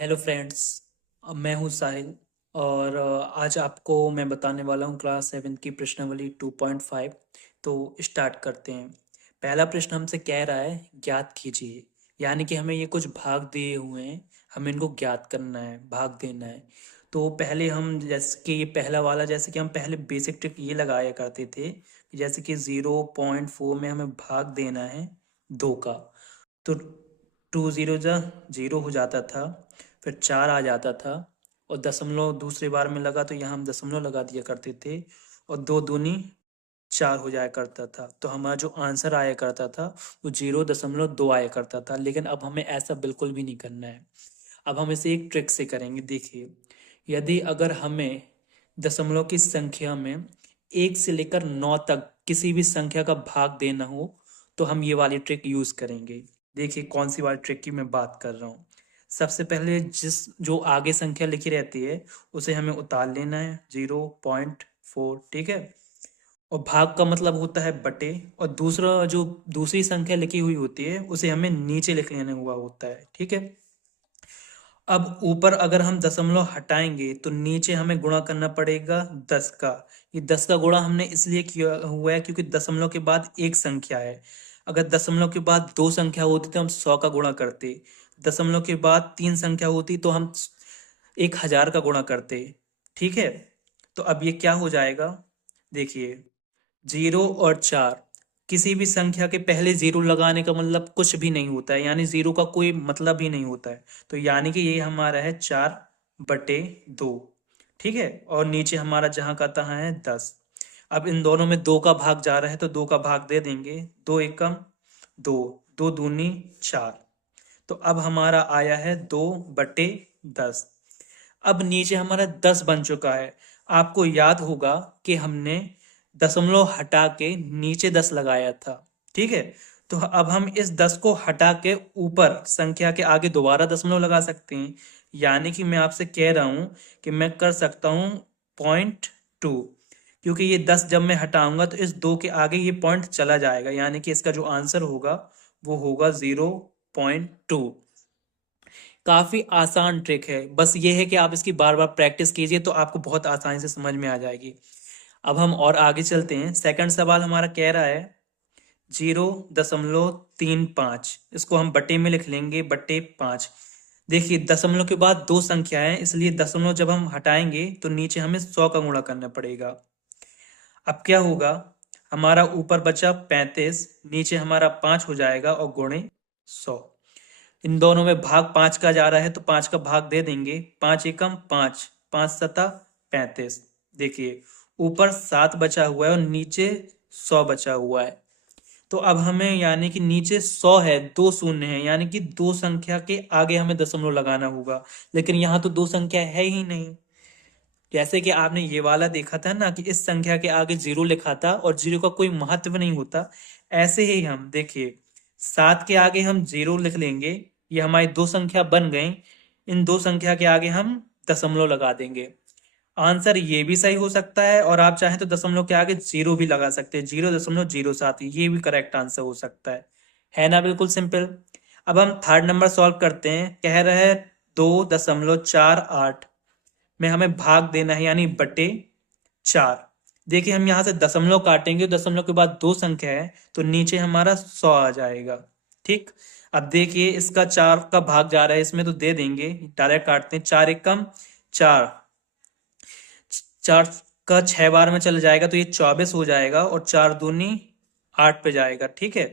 Hello friends. मैं हूं साहिल और आज आपको मैं बताने वाला हूं क्लास 7 की प्रश्नावली 2.5। तो स्टार्ट करते हैं। पहला प्रश्न हमसे कह रहा है ज्ञात कीजिए, यानी कि हमें ये कुछ भाग दिए हुए हैं, हमें इनको ज्ञात करना है, भाग देना है। तो पहले हम जैसे कि ये पहला वाला, जैसे कि हम पहले बेसिक ट्रिक ये लगाया करते थे, जैसे कि 0.4 में हमें भाग देना है 2 का। तो 2 जीरो 0 हो जाता था, फिर 4 आ जाता था, और दशमलव दूसरे बार में लगा तो यहाँ हम दशमलव लगा दिया करते थे, और 2 दूनी 4 हो जाया करता था। तो हमारा जो आंसर आया करता था वो 0.2 आया करता था। लेकिन अब हमें ऐसा बिल्कुल भी नहीं करना है। अब हम इसे एक ट्रिक से करेंगे। देखिए, यदि अगर हमें दशमलव की संख्या में 1 से लेकर 9 तक किसी भी संख्या का भाग देना हो, तो हम ये वाली ट्रिक यूज करेंगे। देखिए कौन सी वाली ट्रिक की मैं बात कर रहा हूँ। सबसे पहले जिस जो आगे संख्या लिखी रहती है उसे हमें उतार लेना है 0.4, ठीक है। और भाग का मतलब होता है बटे, और दूसरा जो दूसरी संख्या लिखी हुई होती है उसे हमें नीचे लिख लेना हुआ होता है, ठीक है। अब ऊपर अगर हम दशमलव हटाएंगे तो नीचे हमें गुणा करना पड़ेगा 10 का। ये 10 का गुणा हमने इसलिए किया हुआ है क्योंकि दशमलव के बाद एक संख्या है। अगर दशमलव के बाद दो संख्या होती तो हम 100 का गुणा करते। दशमलव के बाद तीन संख्या होती तो हम 1000 का गुणा करते, ठीक है। तो अब ये क्या हो जाएगा, देखिए, 0 और 4, किसी भी संख्या के पहले जीरो लगाने का मतलब कुछ भी नहीं होता है, यानी जीरो का कोई मतलब ही नहीं होता है। तो यानी कि ये हमारा है 4/2, ठीक है। और नीचे हमारा जहां का तहां है 10। अब इन दोनों में 2 का भाग जा रहा है तो 2 का भाग दे देंगे। 2 एकम 2, 2 दूनी 4। तो अब हमारा आया है 2/10। अब नीचे हमारा 10 बन चुका है। आपको याद होगा कि हमने दशमलव हटा के नीचे 10 लगाया था, ठीक है। तो अब हम इस 10 को हटा के ऊपर संख्या के आगे दोबारा दशमलव लगा सकते हैं। यानी कि मैं आपसे कह रहा हूं कि मैं कर सकता हूं 0.2, क्योंकि ये 10 जब मैं हटाऊंगा तो इस 2 के आगे ये पॉइंट चला जाएगा, यानी कि इसका जो आंसर होगा वो होगा 0.2। काफी आसान ट्रिक है, बस ये है कि आप इसकी बार बार प्रैक्टिस कीजिए तो आपको बहुत आसानी से समझ में आ जाएगी। अब हम और आगे चलते हैं। सेकंड सवाल हमारा कह रहा है 0.35, इसको हम बटे में लिख लेंगे, बटे 5। देखिए दशमलव के बाद दो संख्या है, इसलिए दशमलव जब हम हटाएंगे तो नीचे हमें 100 का गुणा करना पड़ेगा। अब क्या होगा, हमारा ऊपर बचा 35, नीचे हमारा 5 हो जाएगा और गुणे 100। इन दोनों में भाग 5 का जा रहा है तो 5 का भाग दे देंगे। 5 एकम 5, 5 सता 35। देखिए ऊपर 7 बचा हुआ है और नीचे 100 बचा हुआ है। तो अब हमें, यानी कि नीचे 100 है, दो शून्य है, यानी कि दो संख्या के आगे हमें दशमलव लगाना होगा। लेकिन यहाँ तो दो संख्या है ही नहीं। जैसे कि आपने ये वाला देखा था ना कि इस संख्या के आगे जीरो लिखा था और जीरो का कोई महत्व नहीं होता। ऐसे ही हम देखिए 7 के आगे हम जीरो लिख लेंगे, ये हमारी दो संख्या बन गई। इन दो संख्या के आगे हम दशमलव लगा देंगे। आंसर ये भी सही हो सकता है, और आप चाहें तो दशमलव के आगे जीरो भी लगा सकते हैं, 0.07, ये भी करेक्ट आंसर हो सकता है ना। बिल्कुल सिंपल। अब हम थर्ड नंबर सॉल्व करते हैं। कह रहे हैं 2.48 में हमें भाग देना है, यानी बटे 4। देखिए हम यहां से दशमलव काटेंगे, दशमलव के बाद दो संख्या है तो नीचे हमारा 100 आ जाएगा, ठीक। अब देखिए इसका 4 का भाग जा रहा है इसमें तो दे देंगे, डायरेक्ट काटते हैं। 4 एकम 4, 4 का 6 बार में चल जाएगा तो ये 24 हो जाएगा, और 4 दूनी 8 पे जाएगा, ठीक है।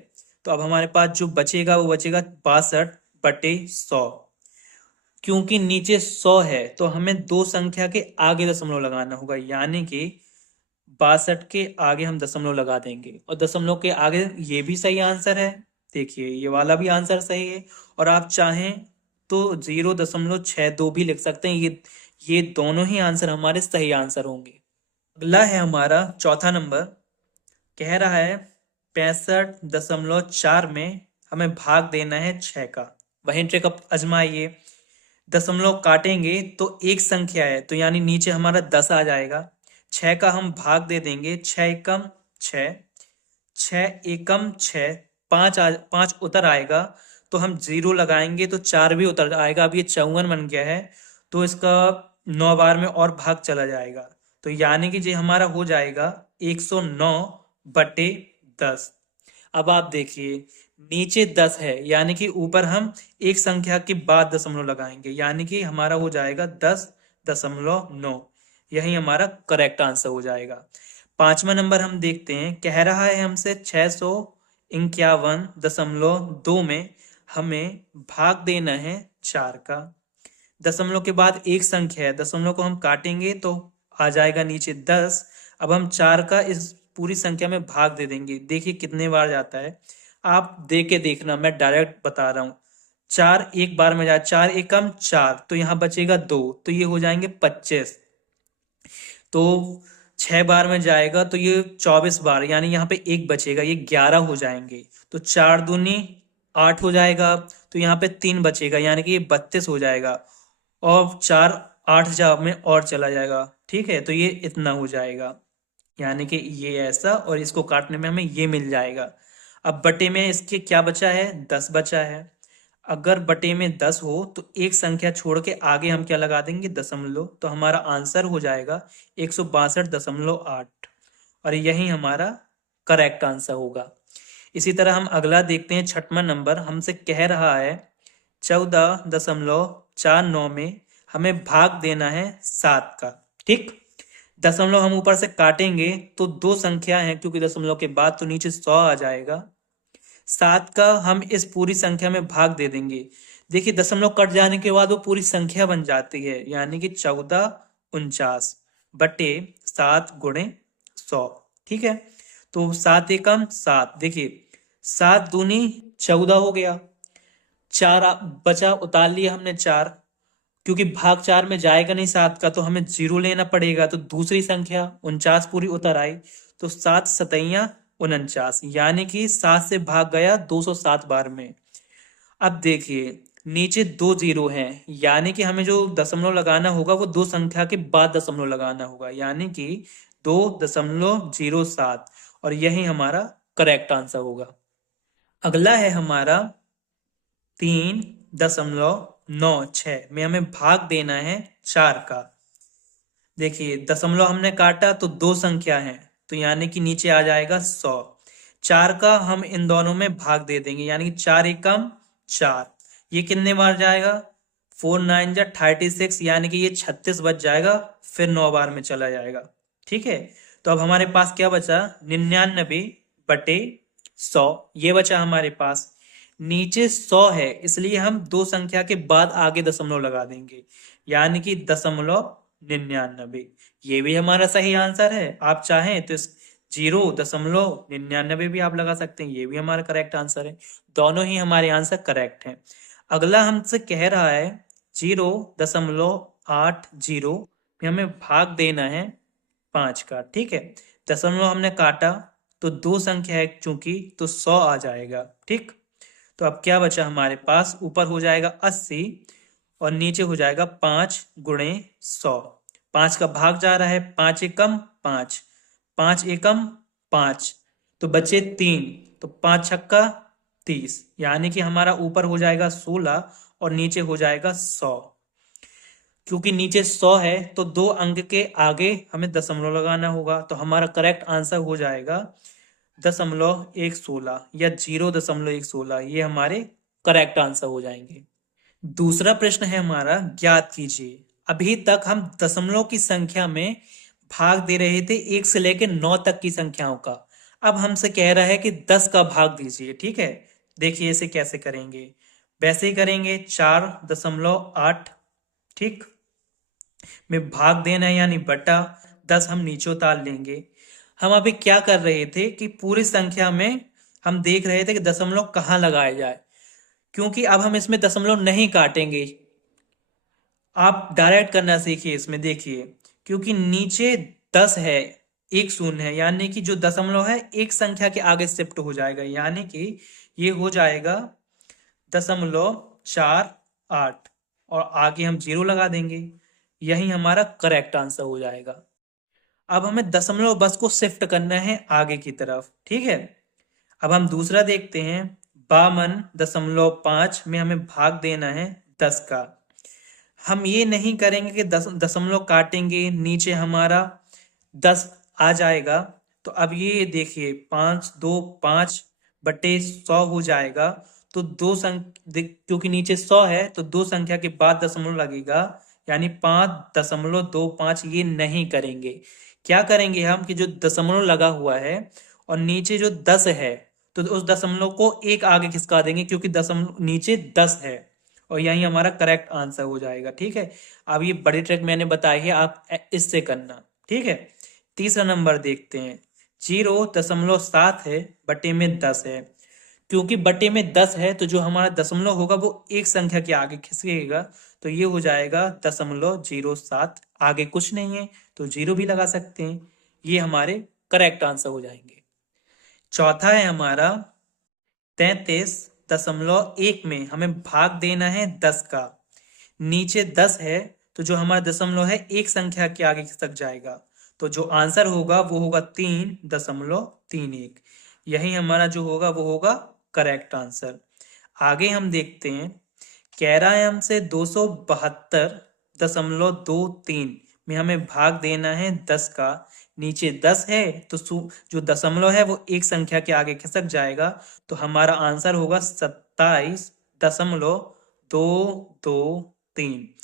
तो अब हमारे पास जो बचेगा वो बचेगा 62/100। क्योंकि नीचे 100 है तो हमें दो संख्या के आगे दशमलव लगाना होगा, यानी कि 62 के आगे हम दशमलव लगा देंगे, और दशमलव के आगे ये भी सही आंसर है। देखिए ये वाला भी आंसर सही है। और आप चाहें तो 0.62 भी लिख सकते हैं। ये दोनों ही आंसर हमारे सही आंसर होंगे। अगला है हमारा चौथा नंबर। कह रहा है 65.4 में हमें भाग देना है 6 का। वही ट्रिक अब आजमाइए। दशमलव काटेंगे तो एक संख्या है तो यानी नीचे हमारा 10 आ जाएगा। 6 का हम भाग दे देंगे, 6 एकम 6, 6 एकम 6, 5 उतर आएगा तो हम 0 लगाएंगे तो 4 भी उतर आएगा। अब ये 54 बन गया है, तो इसका 9 बार में और भाग चला जाएगा, तो यानी कि ये हमारा हो जाएगा 109/10। अब आप देखिए, नीचे 10 है, यानी कि ऊपर हम एक संख्या के बाद दशमलव लगाएंगे, यानी कि हमारा हो जाएगा 10.9। यही हमारा करेक्ट आंसर हो जाएगा। 5वां नंबर हम देखते हैं, कह रहा है हमसे 651.2 में हमें भाग देना है 4 का। दशमलव के बाद एक संख्या है, दशमलव को हम काटेंगे तो आ जाएगा नीचे 10। अब हम 4 का इस पूरी संख्या में भाग दे देंगे, देखिए कितने बार जाता है, आप दे के देखना, मैं डायरेक्ट बता रहा हूं। 4 एक बार में जाए, 4 एकम 4, तो यहाँ बचेगा 2, तो ये हो जाएंगे 25। तो 6 बार में जाएगा तो ये 24 बार, यानी यहाँ पे एक बचेगा, ये 11 हो जाएंगे। तो 4 दूनी 8 हो जाएगा, तो यहाँ पे 3 बचेगा, यानी कि ये 32 हो जाएगा। और 4 8 जब में और चला जाएगा, ठीक है, तो ये इतना हो जाएगा, यानी कि ये ऐसा, और इसको काटने में हमें ये मिल जाएगा। अब बटे में इसके क्या बचा है, 10 बचा है। अगर बटे में 10 हो तो एक संख्या छोड़ के आगे हम क्या लगा देंगे, दशमलव, तो हमारा आंसर हो जाएगा 162.8, और यही हमारा करेक्ट आंसर होगा। इसी तरह हम अगला देखते हैं, 6वां नंबर हमसे कह रहा है 14.49 में हमें भाग देना है 7 का। ठीक, दशमलव हम ऊपर से काटेंगे तो दो संख्या है, क्योंकि दशमलव के बाद तो नीचे 100 आ जाएगा। 7 का हम इस पूरी संख्या में भाग दे देंगे, देखिए दशमलव कट जाने के बाद वो पूरी संख्या बन जाती है, यानी कि 1449/7 गुणे 100। ठीक है, तो 7 एकम 7, देखिए 7 दूनी 14 हो गया, 4 बचा, उतार लिया हमने 4, क्योंकि भाग 4 में जाएगा नहीं 7 का, तो हमें 0 लेना पड़ेगा, तो दूसरी संख्या 49 पूरी उतर आई, तो 7 सतैया 49, यानी कि 7 से भाग गया 207 बार में। अब देखिए नीचे 2 0 हैं, यानी कि हमें जो दशमलव लगाना होगा वो दो संख्या के बाद दशमलव लगाना होगा, यानी कि 2.07, और यही हमारा करेक्ट आंसर होगा। अगला है हमारा 3.96 में हमें भाग देना है 4 का। देखिए दशमलव हमने काटा तो दो संख्या है, तो यानी कि नीचे आ जाएगा 100। 4 का हम इन दोनों में भाग दे देंगे, यानी कि 4 एकम 4, ये कितने बार जाएगा, 4 9 जा 36, यानी कि ये 36 बच जाएगा, फिर 9 बार में चला जाएगा। ठीक है, तो अब हमारे पास क्या बचा, 99/100, ये बचा हमारे पास। नीचे 100 है, इसलिए हम दो संख्या के बाद आगे दशमलव लगा देंगे, यानी कि 0.99, ये भी हमारा सही आंसर है। आप चाहें तो इस 0.99 भी आप लगा सकते हैं, ये भी हमारा करेक्ट आंसर है। दोनों ही हमारे आंसर करेक्ट हैं। अगला हमसे कह रहा है 0.80 में हमें भाग देना है 5 का। ठीक है, दशमलव हमने काटा तो दो संख्या है चूंकि, तो 100 आ जाएगा। ठीक, तो अब क्या बचा हमारे पास, ऊपर हो जाएगा 80 और नीचे हो जाएगा 5 गुणे 100। 5 का भाग जा रहा है, 5 एकम 5, 5 एकम 5, तो बचे 3, तो 5 छक्का 30, यानी कि हमारा ऊपर हो जाएगा 16 और नीचे हो जाएगा 100। क्योंकि नीचे 100 है तो दो अंक के आगे हमें दशमलव लगाना होगा, तो हमारा करेक्ट आंसर हो जाएगा 0.116 या 0.116, ये हमारे करेक्ट आंसर हो जाएंगे। दूसरा प्रश्न है हमारा, ज्ञात कीजिए। अभी तक हम दशमलव की संख्या में भाग दे रहे थे 1 से लेकर 9 तक की संख्याओं का। अब हमसे कह रहा है कि 10 का भाग दीजिए। ठीक है, देखिए इसे कैसे करेंगे, वैसे ही करेंगे, 4.8, ठीक, में भाग देना है, यानी बटा 10 हम नीचे उतार लेंगे। हम अभी क्या कर रहे थे कि पूरी संख्या में हम देख रहे थे कि दशमलव कहाँ लगाया जाए, क्योंकि अब हम इसमें दशमलव नहीं काटेंगे, आप डायरेक्ट करना सीखिए इसमें। देखिए क्योंकि नीचे 10 है, एक शून्य है, यानी कि जो दशमलव है एक संख्या के आगे शिफ्ट हो जाएगा, यानी कि ये हो जाएगा 0.48 और आगे हम 0 लगा देंगे, यही हमारा करेक्ट आंसर हो जाएगा। अब हमें दशमलव बस को शिफ्ट करना है आगे की तरफ। ठीक है, अब हम दूसरा देखते हैं, 52.5 में हमें भाग देना है 10 का। हम ये नहीं करेंगे कि दशमलव काटेंगे, नीचे हमारा 10 आ जाएगा। तो अब ये देखिए 5 2 5/100 हो जाएगा। तो क्योंकि नीचे 100 है तो दो संख्या के बाद दशमलव लगेगा, यानी 5.25 ये नहीं करेंगे। क्या करेंगे हम कि जो दशमलव लगा हुआ है और नीचे जो 10 है तो उस दशमलव को एक आगे खिसका देंगे, क्योंकि दशमलव नीचे 10 है और यही हमारा करेक्ट आंसर हो जाएगा। ठीक है, अब ये बड़ी ट्रिक मैंने बताई है, आप इससे करना। ठीक है, तीसरा नंबर देखते हैं। 0.7 है बटे में 10 है। क्योंकि बटे में 10 है तो जो हमारा दशमलव होगा वो एक संख्या के आगे खिसकेगा, तो ये हो जाएगा 0.07। आगे कुछ नहीं है तो जीरो भी लगा सकते हैं, ये हमारे करेक्ट आंसर हो जाएंगे। चौथा है हमारा 33.1 में हमें भाग देना है 10 का। नीचे 10 है तो जो हमारा दशमलव है एक संख्या के आगे खिसक जाएगा, तो जो आंसर होगा वो होगा 3.31। यही हमारा जो होगा वो होगा करेक्ट आंसर। आगे हम देखते हैं, कह रहा है हमसे 272.23 में हमें भाग देना है 10 का। नीचे 10 है तो जो दशमलव है वो एक संख्या के आगे खिसक जाएगा, तो हमारा आंसर होगा 27.223।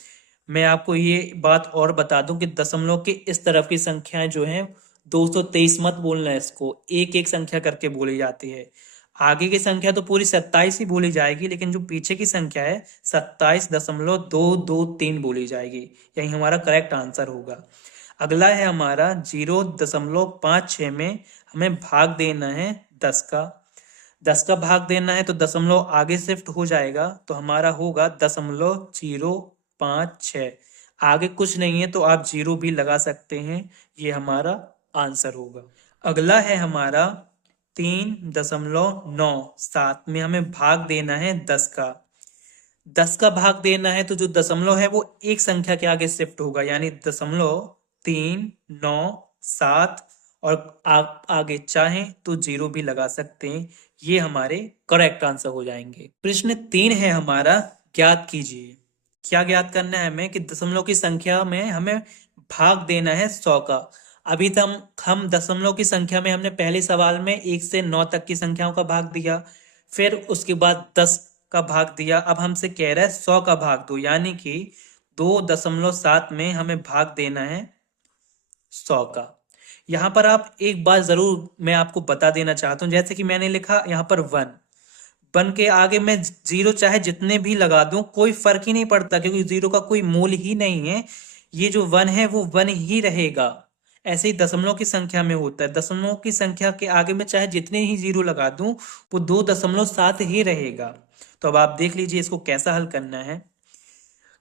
मैं आपको ये बात और बता दूं कि दशमलव के इस तरफ की संख्याएं जो हैं 223 मत बोलना है, इसको एक एक संख्या करके बोली जाती है। आगे की संख्या तो पूरी 27 ही बोली जाएगी, लेकिन जो पीछे की संख्या है 27.223 बोली जाएगी। यही हमारा करेक्ट आंसर होगा। अगला है हमारा 0.56 में हमें भाग देना है 10 का। 10 का भाग देना है तो दशमलव आगे शिफ्ट हो जाएगा, तो हमारा होगा 0.056। आगे कुछ नहीं है तो आप जीरो भी लगा सकते हैं, ये हमारा आंसर होगा। अगला है हमारा 3.97 में हमें भाग देना है 10 का। 10 का भाग देना है तो जो दशमलव है वो एक संख्या के आगे शिफ्ट होगा, यानी 0.397, और आप आगे चाहें तो जीरो भी लगा सकते हैं, ये हमारे करेक्ट आंसर हो जाएंगे। प्रश्न 3 है हमारा, ज्ञात कीजिए। क्या ज्ञात करना है हमें कि दशमलव की संख्या में हमें भाग देना है 100 का। अभी तक हम दशमलव की संख्या में हमने पहले सवाल में 1 से 9 तक की संख्याओं का भाग दिया, फिर उसके बाद 10 का भाग दिया। अब हमसे कह रहा है 100 का भाग दो, यानी कि 2.7 में हमें भाग देना है 100 का। यहां पर आप एक बात जरूर मैं आपको बता देना चाहता हूं, जैसे कि मैंने लिखा यहां पर 1 के आगे मैं जीरो चाहे जितने भी लगा दूं कोई फर्क ही नहीं पड़ता, क्योंकि जीरो का कोई मूल ही नहीं है। ये जो 1 है वो 1 ही रहेगा। ऐसे ही दशमलव की संख्या में होता है, दशमलव की संख्या के आगे मैं चाहे जितने ही जीरो लगा दूं वो 2.7 ही रहेगा। तो अब आप देख लीजिए इसको कैसा हल करना है।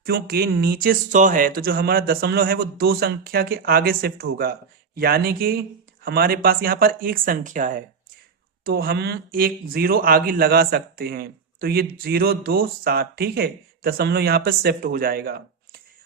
क्योंकि नीचे 100 है तो जो हमारा दशमलव है वो दो संख्या के आगे शिफ्ट होगा, यानी कि हमारे पास यहाँ पर एक संख्या है तो हम एक जीरो आगे लगा सकते हैं, तो ये 0.2 7, ठीक है, दशमलव यहाँ पर शिफ्ट हो जाएगा।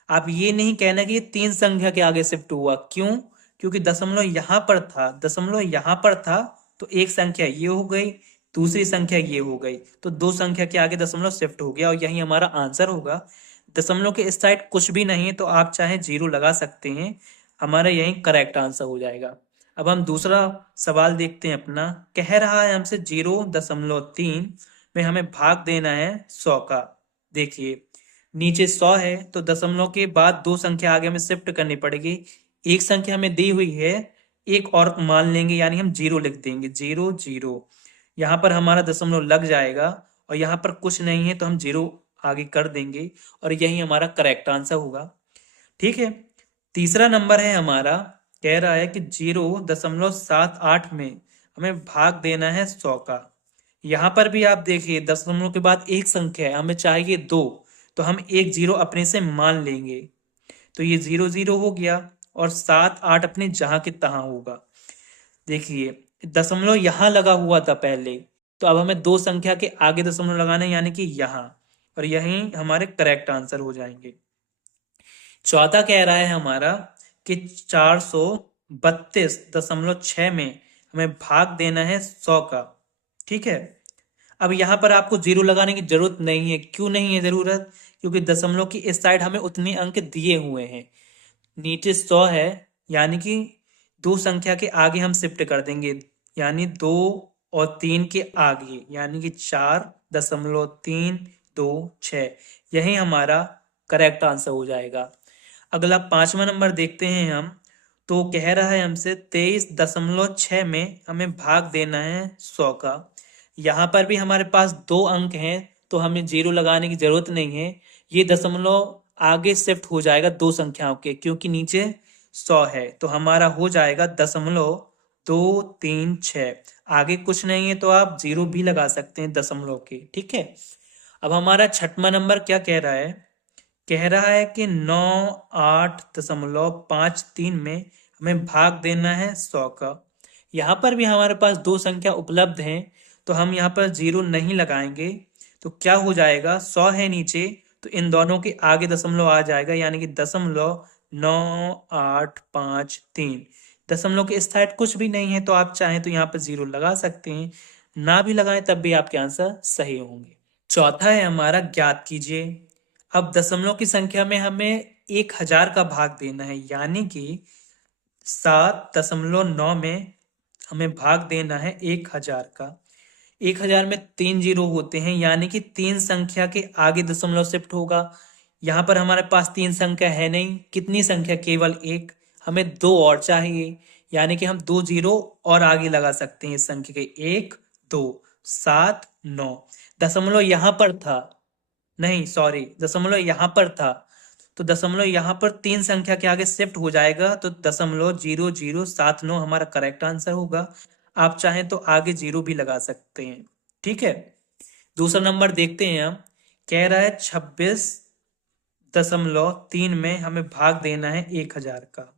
आप ये नहीं कहना कि ये तीन संख्या के आगे शिफ्ट हुआ, क्यों? क्योंकि दशमलव यहाँ पर था, दशमलव यहाँ पर था, तो एक संख्या ये हो गई, दूसरी संख्या ये हो गई, तो दो संख्या के आगे दशमलव शिफ्ट हो गया और यही हमारा आंसर होगा। दशमलव के इस साइड कुछ भी नहीं है तो आप चाहे जीरो लगा सकते हैं, हमारा यही करेक्ट आंसर हो जाएगा। अब हम दूसरा सवाल देखते हैं अपना। कह रहा है हमसे 0.3 में हमें भाग देना है 100 का। देखिए नीचे 100 है तो दशमलव के बाद दो संख्या आगे हमें शिफ्ट करनी पड़ेगी। एक संख्या हमें दी हुई है, एक और मान लेंगे, यानी हम जीरो लिख देंगे, 0 0। यहाँ पर हमारा दशमलव लग जाएगा और यहाँ पर कुछ नहीं है तो हम जीरो आगे कर देंगे और यही हमारा करेक्ट आंसर होगा। ठीक है, तीसरा नंबर है हमारा, कह रहा है कि 0.78 में हमें भाग देना है 100 का। यहाँ पर भी आप देखिए दशमलव के बाद एक संख्या है, हमें चाहिए दो, तो हम एक जीरो अपने से मान लेंगे, तो ये 0 0 हो गया और 7 8 अपने जहां के तहां होगा। देखिए दशमलव यहाँ लगा हुआ था पहले, तो अब हमें दो संख्या के आगे दशमलव लगाना है, यानी कि यहाँ, और यही हमारे करेक्ट आंसर हो जाएंगे। चौथा कह रहा है हमारा कि 432.6 में हमें भाग देना है 100 का। ठीक है, अब यहाँ पर आपको जीरो लगाने की जरूरत नहीं है। क्यों नहीं है जरूरत? क्योंकि दशमलव की इस साइड हमें उतने अंक दिए हुए हैं। नीचे 100 है, यानी कि दो संख्या के आगे हम शिफ्ट कर देंगे, यानी 2 और 3 के आगे, यानी कि 4.326। यही हमारा करेक्ट आंसर हो जाएगा। अगला 5वां नंबर देखते हैं हम। तो कह रहा है हमसे 23.6 में हमें भाग देना है 100 का। यहाँ पर भी हमारे पास 2 अंक हैं, तो हमें जीरो लगाने की जरूरत नहीं है। ये दशमलव आगे शिफ्ट हो जाएगा दो संख्याओं के, क्योंकि नीचे 100 है, तो हमारा हो जाएगा 0.236। आगे कुछ नहीं है तो आप जीरो भी लगा सकते हैं दशमलव के, ठीक है। अब हमारा 6वां नंबर क्या कह रहा है? कह रहा है कि 98.53 में हमें भाग देना है 100 का। यहाँ पर भी हमारे पास दो संख्या उपलब्ध हैं, तो हम यहाँ पर जीरो नहीं लगाएंगे। तो क्या हो जाएगा, 100 है नीचे, तो इन दोनों के आगे दशमलव आ जाएगा, यानी कि 0.9853। दशमलव के इस साइड कुछ भी नहीं है, तो आप चाहें तो यहाँ पर जीरो लगा सकते हैं, ना भी लगाएं तब भी आपके आंसर सही होंगे। चौथा है हमारा ज्ञात कीजिए। अब दशमलव की संख्या में हमें 1000 का भाग देना है, यानी कि 7.9 में हमें भाग देना है 1000 का। 1000 में 3 जीरो होते हैं, यानी कि 3 संख्या के आगे दशमलव शिफ्ट होगा। यहाँ पर हमारे पास 3 संख्या है नहीं, कितनी संख्या, केवल एक। हमें 2 और चाहिए, यानी कि हम 2 जीरो और आगे लगा सकते हैं इस संख्या के, 1 2 7 9। दशमलव यहाँ पर था, नहीं सॉरी, दशमलव यहाँ पर था, तो दशमलव यहाँ पर 3 संख्या के आगे शिफ्ट हो जाएगा, तो 0.0079 हमारा करेक्ट आंसर होगा। आप चाहें तो आगे जीरो भी लगा सकते हैं, ठीक है। दूसरा नंबर देखते हैं हम। कह रहा है 26.3 में हमें भाग देना है 1000 का।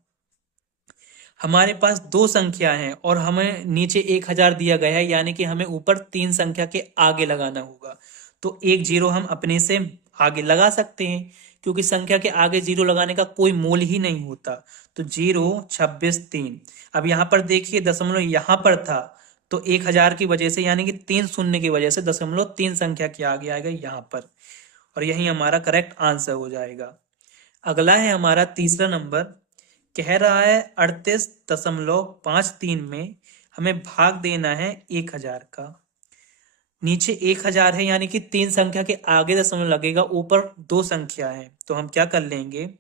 हमारे पास दो संख्या हैं और हमें नीचे 1000 दिया गया है, यानी कि हमें ऊपर 3 संख्या के आगे लगाना होगा। तो एक जीरो हम अपने से आगे लगा सकते हैं, क्योंकि संख्या के आगे जीरो लगाने का कोई मोल ही नहीं होता। तो 0.26.3। अब यहाँ पर देखिए दशमलव यहाँ पर था, तो 1000 की वजह से, यानी कि 3 शून्य की वजह से दशमलव 3 संख्या के आगे आएगा यहाँ पर, और यही हमारा करेक्ट आंसर हो जाएगा। अगला है हमारा तीसरा नंबर। कह रहा है 38.53 में हमें भाग देना है 1000 का। नीचे 1000 है, यानी कि 3 संख्या के आगे दशमलव लगेगा, ऊपर 2 संख्या है, तो हम क्या कर लेंगे,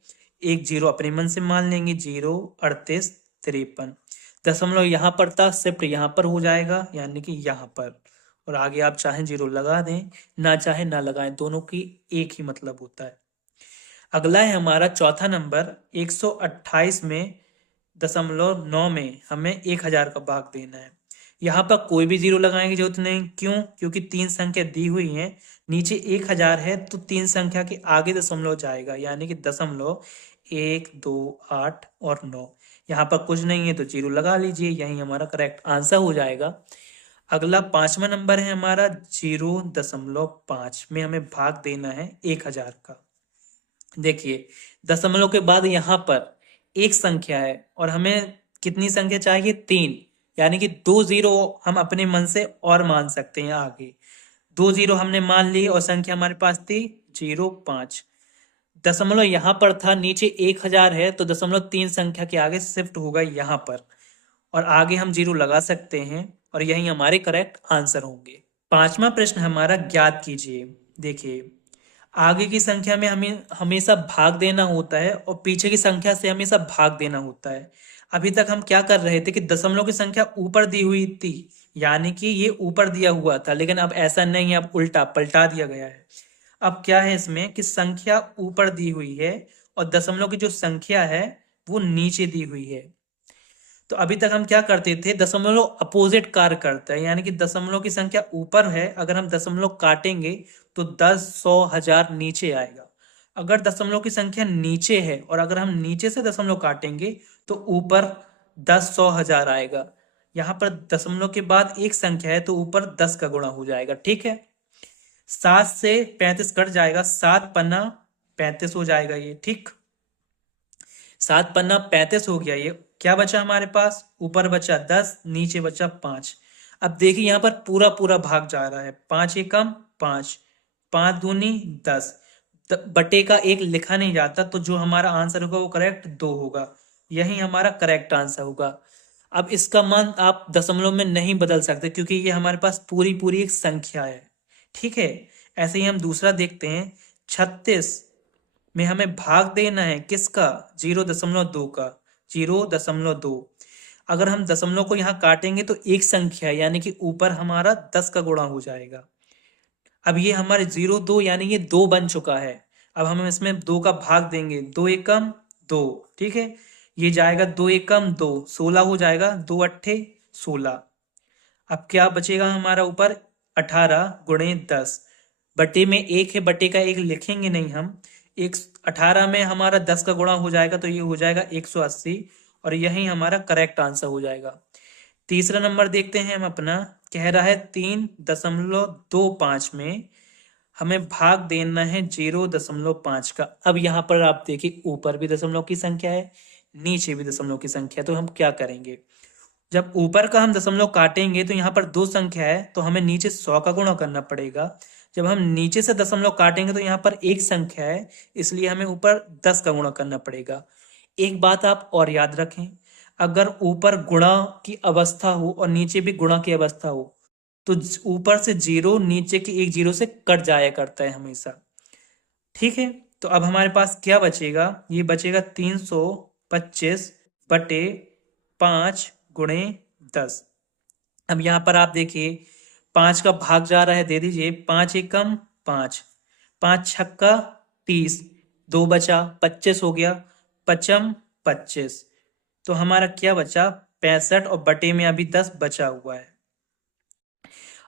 एक जीरो अपने मन से मान लेंगे, 0.3853। दशमलव यहाँ पर था, शिफ्ट यहाँ पर हो जाएगा, यानी कि यहाँ पर, और आगे आप चाहें जीरो लगा दें, ना चाहे ना लगाएं, दोनों की एक ही मतलब होता है। अगला है हमारा चौथा नंबर। 128 में दशमलव 9 में हमें 1000 का भाग देना है। यहाँ पर कोई भी जीरो लगाने की जरूरत नहीं, क्यों? क्योंकि 3 संख्या दी हुई है, नीचे 1000 है, तो 3 संख्या के आगे दशमलव जाएगा, यानी कि दशमलव 1 2 8 और 9। यहाँ पर कुछ नहीं है तो जीरो लगा लीजिए, यही हमारा करेक्ट आंसर हो जाएगा। अगला 5वां नंबर है हमारा। 0.5 में हमें भाग देना है 1000 का। देखिए दशमलव के बाद यहाँ पर एक संख्या है और हमें कितनी संख्या चाहिए, 3, यानी कि 2 जीरो हम अपने मन से और मान सकते हैं आगे। 2 जीरो हमने मान लिए और संख्या हमारे पास थी 0.5। दशमलव यहाँ पर था, नीचे 1000 है, तो दशमलव 3 संख्या के आगे शिफ्ट होगा यहाँ पर, और आगे हम जीरो लगा सकते हैं, और यही हमारे करेक्ट आंसर होंगे। 5वां प्रश्न हमारा, ज्ञात कीजिए। देखिए आगे की संख्या में हमें हमेशा भाग देना होता है और पीछे की संख्या से हमेशा भाग देना होता है। अभी तक हम क्या कर रहे थे कि दशमलव की संख्या ऊपर दी हुई थी, यानी कि ये ऊपर दिया हुआ था, लेकिन अब ऐसा नहीं है, अब उल्टा पलटा दिया गया है। अब क्या है इसमें कि संख्या ऊपर दी हुई है और दशमलव की जो संख्या है वो नीचे दी हुई है। तो अभी तक हम क्या करते थे, दशमलव अपोजिट कार्य करता है, यानी कि दशमलव की संख्या ऊपर है, अगर हम दशमलव काटेंगे तो 10 100 1000 नीचे आएगा। अगर दशमलव की संख्या नीचे है और अगर हम नीचे से दशमलव काटेंगे तो ऊपर 10 100 1000 आएगा। यहाँ पर दशमलव के बाद एक संख्या है तो ऊपर 10 का गुणा हो जाएगा, ठीक है। 7 से 35 कट जाएगा, 7 पन्ना 35 हो जाएगा ये, ठीक। 7 पन्ना 35 हो गया, ये क्या बचा हमारे पास, ऊपर बचा 10, नीचे बचा 5। अब देखिए यहाँ पर पूरा पूरा भाग जा रहा है, 5 एकम 5, 5 दूनी 10, बटे का एक लिखा नहीं जाता, तो जो हमारा आंसर होगा वो करेक्ट 2 होगा। यही हमारा करेक्ट आंसर होगा। अब इसका मान आप दशमलव में नहीं बदल सकते क्योंकि ये हमारे पास पूरी पूरी एक संख्या है। ठीक है, ऐसे ही हम दूसरा देखते हैं। 36 में हमें भाग देना है किसका? 0.2 का, 0.2। अगर हम दशमलव को यहाँ काटेंगे तो एक संख्या है, यानी कि ऊपर हमारा 10 का गुणा हो जाएगा। अब ये हमारे 0.2 यानी ये 2 बन चुका है। अब हम इसमें 2 का भाग देंगे, 2 एकम 2। ठीक है, ये जाएगा 2 एकम 2, 16 हो जाएगा, 2 अट्ठे 16। अब क्या बचेगा हमारा ऊपर? 18 गुणे 10, बटे में एक है, बटे का एक लिखेंगे नहीं हम। एक 18 में हमारा 10 का गुणा हो जाएगा तो ये हो जाएगा 180, और यही हमारा करेक्ट आंसर हो जाएगा। तीसरा नंबर देखते हैं हम अपना। कह रहा है 3.25 में हमें भाग देना है 0.5 का। अब यहाँ पर आप देखिए ऊपर भी दशमलव की संख्या है, नीचे भी दशमलव की संख्या है, तो हम क्या करेंगे? जब ऊपर का हम दशमलव काटेंगे तो यहाँ पर 2 संख्या है, तो हमें नीचे 100 का गुणा करना पड़ेगा। जब हम नीचे से दशमलव काटेंगे तो यहाँ पर एक संख्या है, इसलिए हमें ऊपर 10 का गुणा करना पड़ेगा। एक बात आप और याद रखें, अगर ऊपर गुणा की अवस्था हो और नीचे भी गुणा की अवस्था हो तो ऊपर से 0 नीचे के एक 0 से कट जाया करता है हमेशा। ठीक है, तो अब हमारे पास क्या बचेगा? ये बचेगा 325 बटे 5 गुणे 10। अब यहाँ पर आप देखिए 5 का भाग जा रहा है, दे दीजिए। 5 एकम 5, 5 छक्का 30, 2 बचा 25 हो गया, पचम 25। तो हमारा क्या बचा? 65, और बटे में अभी 10 बचा हुआ है।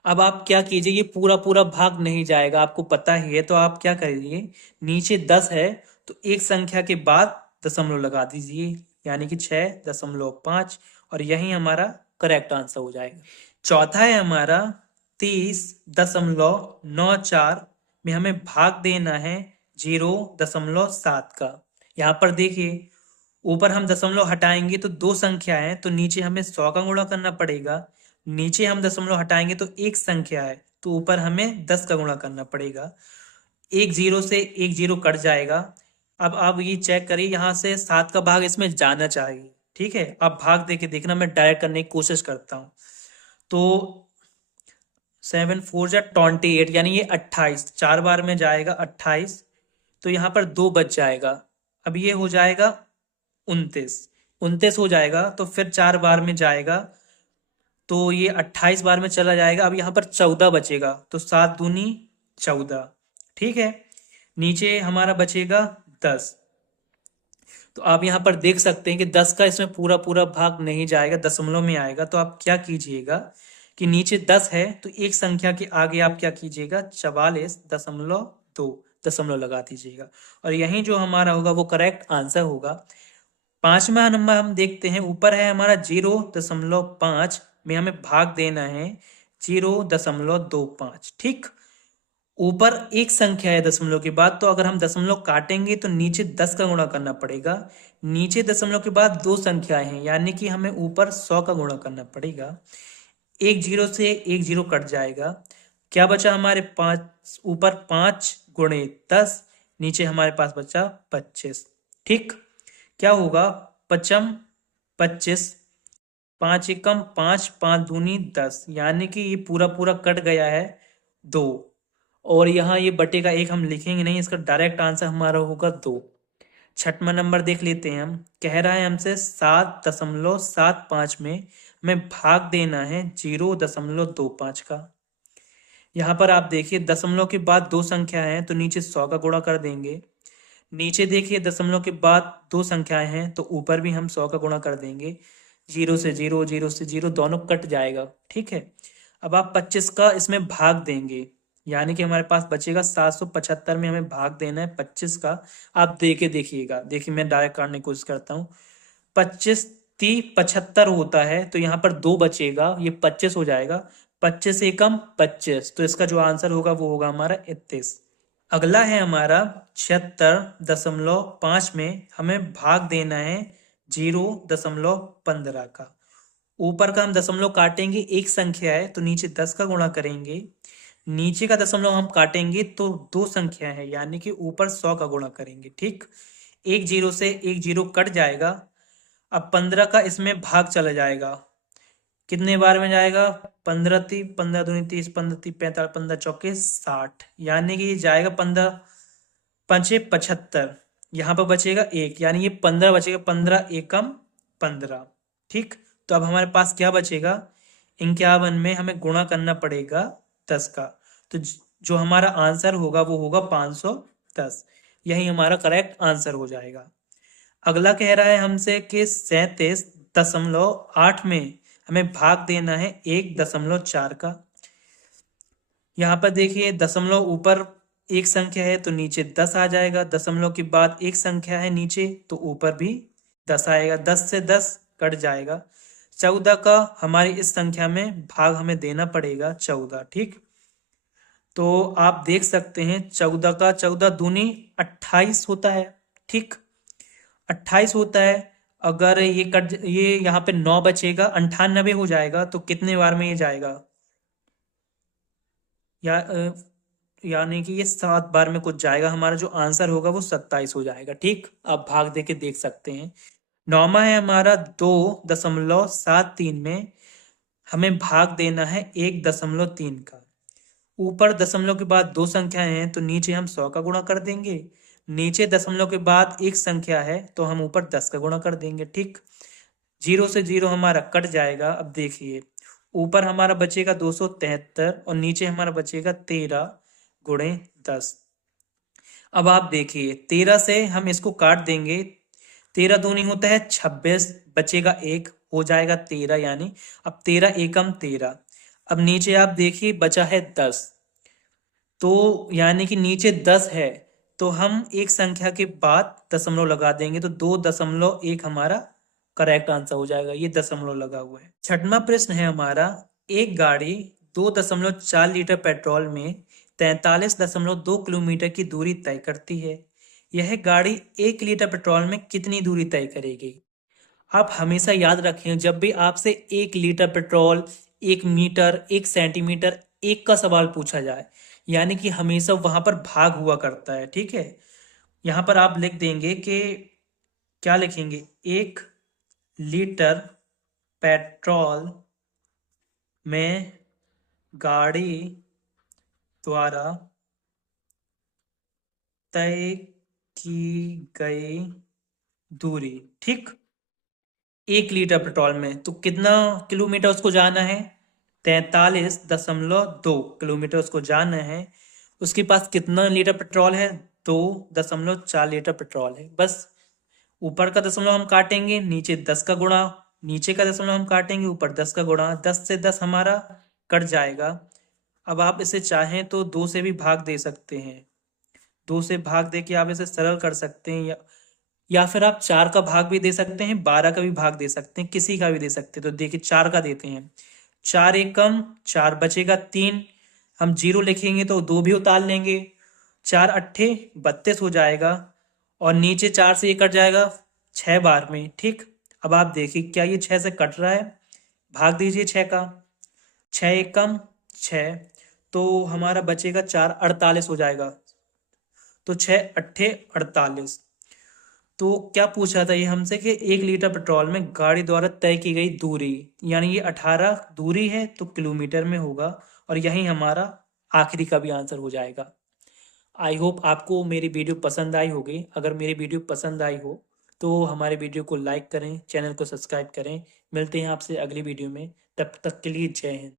अब आप क्या कीजिए, ये पूरा पूरा भाग नहीं जाएगा, आपको पता ही है, तो आप क्या करिए, नीचे 10 है तो एक संख्या के बाद दशमलव लगा दीजिए, यानी कि 6.5, और यही हमारा करेक्ट आंसर हो जाएगा। चौथा है हमारा 30.94 में हमें भाग देना है 0.7 का। यहाँ पर देखिए ऊपर हम दशमलव हटाएंगे तो 2 संख्या है, तो नीचे हमें 100 का गुणा करना पड़ेगा। नीचे हम दशमलव हटाएंगे तो एक संख्या है, तो ऊपर हमें 10 का गुणा करना पड़ेगा। एक 0 से एक 0 कट जाएगा। अब आप ये चेक करिए, यहाँ से 7 का भाग इसमें जाना चाहिए। ठीक है, आप भाग दे के देखना, मैं डायरेक्ट करने की कोशिश करता हूँ। तो 7 4 जा 28, यानी ये 28 4 बार में जाएगा 28, तो यहाँ पर 2 बच जाएगा। अब ये हो जाएगा 29, 29 हो जाएगा, तो फिर 4 बार में जाएगा तो ये 28 बार में चला जाएगा। अब यहाँ पर 14 बचेगा, तो 7 दूनी 14। ठीक है, नीचे हमारा बचेगा 10। तो आप यहाँ पर देख सकते हैं कि 10 का इसमें पूरा पूरा भाग नहीं जाएगा, दशमलव में आएगा। तो आप क्या कीजिएगा कि नीचे 10 है तो एक संख्या के आगे आप क्या कीजिएगा, 44.2 दशमलव लगा दीजिएगा, और यही जो हमारा होगा वो करेक्ट आंसर होगा। 5वां नंबर हम देखते हैं। ऊपर है हमारा 0.5 में हमें भाग देना है 0.25। ठीक, ऊपर एक संख्या है दशमलव के बाद, तो अगर हम दशमलव काटेंगे तो नीचे 10 का गुणा करना पड़ेगा। नीचे दशमलव के बाद 2 संख्याएं हैं, यानी कि हमें ऊपर 100 का गुणा करना पड़ेगा। एक 0 से एक 0 कट जाएगा। क्या बचा हमारे 5? ऊपर 5 गुणे 10, नीचे हमारे पास बचा 25। ठीक, क्या होगा? पचम 25, 5 एकम 5, 5 दूनी 10, यानी कि ये पूरा पूरा कट गया है 2, और यहाँ ये बटे का एक हम लिखेंगे नहीं, इसका डायरेक्ट आंसर हमारा होगा 2। छठवां नंबर देख लेते हैं हम। कह रहा है हमसे 7.75 में हमें भाग देना है 0.25 का। यहाँ पर आप देखिए दशमलव के बाद 2 संख्या है, तो नीचे 100 का गुणा कर देंगे। नीचे देखिए दशमलव के बाद 2 संख्याएं हैं, तो ऊपर भी हम 100 का गुणा कर देंगे। 0 से 0, 0 से 0 दोनों कट जाएगा। ठीक है, अब आप 25 का इसमें भाग देंगे, यानी कि हमारे पास बचेगा 775 में हमें भाग देना है 25 का। आप दे के देखिएगा, देखिए मैं डायरेक्ट करने की कोशिश करता हूँ। 25 30 75 होता है, तो यहाँ पर 2 बचेगा, ये 25 हो जाएगा। 25 एकम 25, तो इसका जो आंसर होगा वो होगा हमारा 31। अगला है हमारा 76.5 में हमें भाग देना है 0.15 का। ऊपर का हम दशमलव काटेंगे, एक संख्या है तो नीचे 10 का गुणा करेंगे, नीचे का दशमलव हम काटेंगे तो दो संख्या है यानी कि ऊपर 100 का गुणा करेंगे। ठीक, एक जीरो से एक जीरो कट जाएगा। अब 15 का इसमें भाग चला जाएगा, कितने बार में जाएगा? 15 ती 15 दूनी 30, 15 ती 45, 15 चौके 60, यानी कि ये जाएगा 15 पंचे 75, यहाँ पर बचेगा एक, यानी ये 15 बचेगा, 15 एकम 15। ठीक, तो अब हमारे पास क्या बचेगा? 51 में हमें गुणा करना पड़ेगा 10 का, तो जो हमारा आंसर होगा वो होगा 510। यही हमारा करेक्ट आंसर हो जाएगा। अगला कह रहा है हमसे कि 37.8 में हमें भाग देना है 1.4 का। यहाँ पर देखिए दशमलव ऊपर एक संख्या है तो नीचे 10 आ जाएगा, दशमलव के बाद एक संख्या है नीचे तो ऊपर भी 10 आएगा, 10 से 10 कट जाएगा। 14 का हमारी इस संख्या में भाग हमें देना पड़ेगा 14। ठीक, तो आप देख सकते हैं 14 का 14 दूनी 28 होता है। ठीक, 28 होता है। अगर ये यहाँ पे 9 बचेगा, 98 हो जाएगा, तो कितने बार में ये जाएगा? यानी कि ये 7 बार में कुछ जाएगा, हमारा जो आंसर होगा वो 27 हो जाएगा। ठीक, आप भाग दे के देख सकते हैं। नौमा है हमारा 2.73 में हमें भाग देना है 1.3 का। ऊपर दशमलव के बाद दो संख्याएं हैं तो नीचे हम 100 का गुणा कर देंगे, नीचे दशमलव के बाद एक संख्या है तो हम ऊपर 10 का गुणा कर देंगे। ठीक, जीरो से जीरो हमारा कट जाएगा। अब देखिए ऊपर हमारा बचेगा 273 और नीचे हमारा बचेगा 13 गुणे 10। अब आप देखिए 13 से हम इसको काट देंगे, 13 दूनी होता है 26, बचेगा एक, हो जाएगा 13, यानी अब 13 एकम 13। अब नीचे आप देखिए बचा है 10, तो यानी कि नीचे 10 है तो हम एक संख्या के बाद दशमलव लगा देंगे, तो 2.1 हमारा करेक्ट आंसर हो जाएगा। ये दशमलव लगा हुआ है। छठवां प्रश्न है हमारा, एक गाड़ी 2.4 लीटर पेट्रोल में 43.2 किलोमीटर की दूरी तय करती है। यह गाड़ी 1 लीटर पेट्रोल में कितनी दूरी तय करेगी? आप हमेशा याद रखें जब भी आपसे 1 लीटर पेट्रोल, 1 मीटर, 1 सेंटीमीटर, एक का सवाल पूछा जाए, यानी कि हमेशा वहां पर भाग हुआ करता है। ठीक है, यहां पर आप लिख देंगे कि क्या लिखेंगे? 1 लीटर पेट्रोल में गाड़ी द्वारा तय की गई दूरी। ठीक, 1 लीटर पेट्रोल में तो कितना किलोमीटर उसको जाना है? 43.2 किलोमीटर उसको जाना है। उसके पास कितना लीटर पेट्रोल है? 2.4 लीटर पेट्रोल है। बस ऊपर का दशमलव हम काटेंगे, नीचे 10 का गुणा, नीचे का दशमलव हम काटेंगे, ऊपर 10 का गुणा, 10 से 10 हमारा कट जाएगा। अब आप इसे चाहें तो 2 से भी भाग दे सकते हैं, 2 से भाग दे के आप इसे सरल कर सकते हैं, या फिर आप 4 का भाग भी दे सकते हैं, 12 का भी भाग दे सकते हैं, किसी का भी दे सकते हैं। तो देखिए 4 का देते हैं, 4 एकम 4, बचेगा 3, हम जीरो लिखेंगे तो 2 भी उतार लेंगे, 4 अट्ठे 32 हो जाएगा, और नीचे 4 से ये कट जाएगा 6 बार में। ठीक, अब आप देखिए क्या ये 6 से कट रहा है? भाग दीजिए 6 का, 6 एकम 6, तो हमारा बचेगा 4, 48 हो जाएगा, तो 6 अट्ठे 48। तो क्या पूछा था ये हमसे कि 1 लीटर पेट्रोल में गाड़ी द्वारा तय की गई दूरी, यानी ये 18 दूरी है तो किलोमीटर में होगा, और यही हमारा आखिरी का भी आंसर हो जाएगा। आई होप आपको मेरी वीडियो पसंद आई होगी। अगर मेरी वीडियो पसंद आई हो तो हमारे वीडियो को लाइक करें, चैनल को सब्सक्राइब करें। मिलते हैं आपसे अगली वीडियो में, तब तक के लिए जय हिंद।